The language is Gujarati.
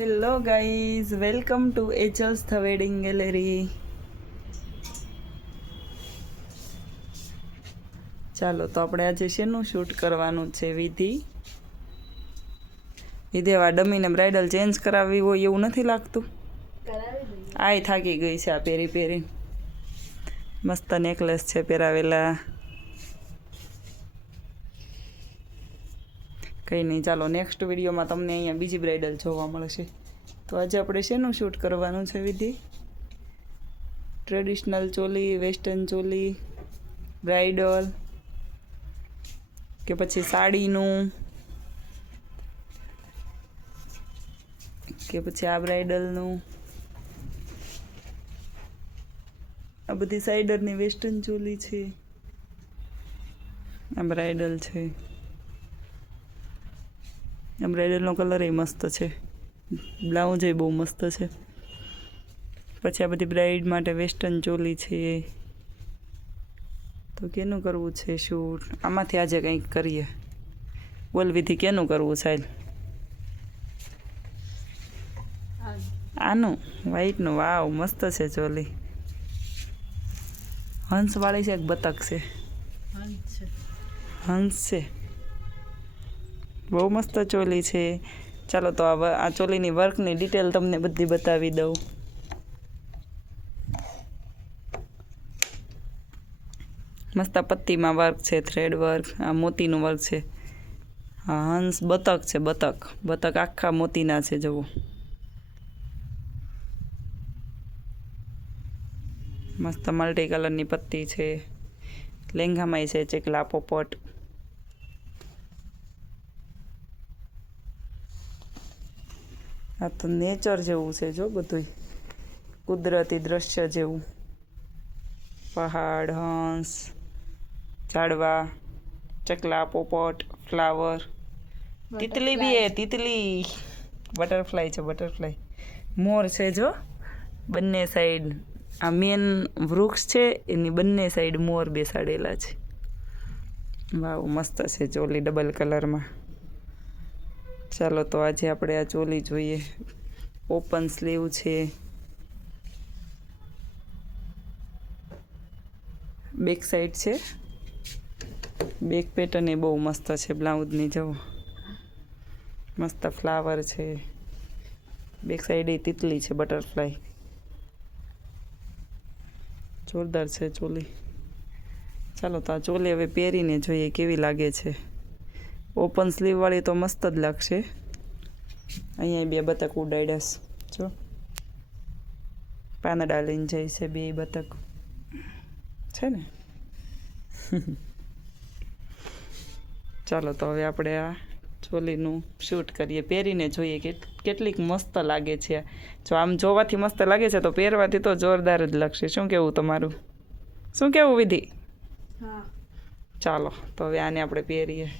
હેલો ગાઈઝ, વેલકમ ટુ એચલ્સ ધ વેડિંગ ગેલેરી. ચાલો તો આપણે આજે શેનું શૂટ કરવાનું છે? વિધેવા ડમીને બ્રાઇડલ ચેન્જ કરાવવી હોય એવું નથી લાગતું? આય થાકી ગઈ છે આ પહેરી પહેરીને. મસ્ત નેકલેસ છે પહેરાવેલા. કંઈ નહીં, ચાલો નેક્સ્ટ વિડીયોમાં તમને અહીંયા બીજી બ્રાઇડલ જોવા મળશે. તો આજે આપણે શેનું શૂટ કરવાનું છે વિધિ? Traditional choli, western choli, bridal કે પછી સાડીનું કે પછી આ બ્રાઇડલનું? આ બધી સાઈડરની વેસ્ટર્ન ચોલી છે, આ બ્રાઇડલ છે. આ બ્રાઇડલનો કલર એ મસ્ત છે, બ્લાઉઝ એ બહુ મસ્ત છે. પછી આ બધી બ્રાઇડ માટે વેસ્ટર્ન ચોલી છે. તો કેનું કરવું છે શૂટ? આમાંથી આજે કંઈક કરીએ. બોલ વિધિ, કેનું કરવું સાહેબ? આનું વ્હાઈટનું? વાવ, મસ્ત છે ચોલી. હંસવાળી છે કે બતક છે? હંસ છે. બહુ મસ્ત ચોલી છે. ચાલો તો આ ચોલીની વર્કની ડિટેલ તમને બધી બતાવી દઉં. મસ્ત પત્તીમાં વર્ક છે, થ્રેડ વર્ક, આ મોતીનું વર્ક છે. હા, હંસ બતક છે, બતક આખા મોતીના છે. જુઓ, મસ્ત મલ્ટી કલરની પત્તી છે. લેંઘામાંય છે ચેકલા પોપટ. આ તો નેચર જેવું છે જો, બધું કુદરતી દ્રશ્ય જેવું. પહાડ, હંસ, ઝાડવા, ચકલા, પોપટ, ફ્લાવર, તિતલી બી હે, તિતલી, બટરફ્લાય છે, બટરફ્લાય, મોર છે જો બંને સાઈડ. આ મેન વૃક્ષ છે એની બંને સાઈડ મોર બેસાડેલા છે. વાવ, મસ્ત છે ચોલી ડબલ કલરમાં. ચાલો તો આજે આપણે આ ચોલી જોઈએ. ઓપન સ્લીવ છે, બેક સાઈડ છે. બેક પેટર્ન એ બહુ મસ્ત છે બ્લાઉઝની. જુઓ, મસ્ત ફ્લાવર છે. બેક સાઈડ એ તિતલી છે, બટરફ્લાય. જોરદાર છે ચોલી. ચાલો તો આ ચોલી હવે પહેરીને જોઈએ કેવી લાગે છે. ઓપન સ્લીવવાળી તો મસ્ત જ લાગશે. અહીંયા બે બતક ઉડાડ્યાસ જો, પાંદડા લઈને જાય છે બે બતક છે ને. ચાલો તો હવે આપણે આ ચોલીનું શૂટ કરીએ, પહેરીને જોઈએ કે કેટલીક મસ્ત લાગે છે. જો આમ જોવાથી મસ્ત લાગે છે તો પહેરવાથી તો જોરદાર જ લાગશે. શું કેવું તમારું? શું કેવું વિધિ? ચાલો તો હવે આને આપણે પહેરીએ.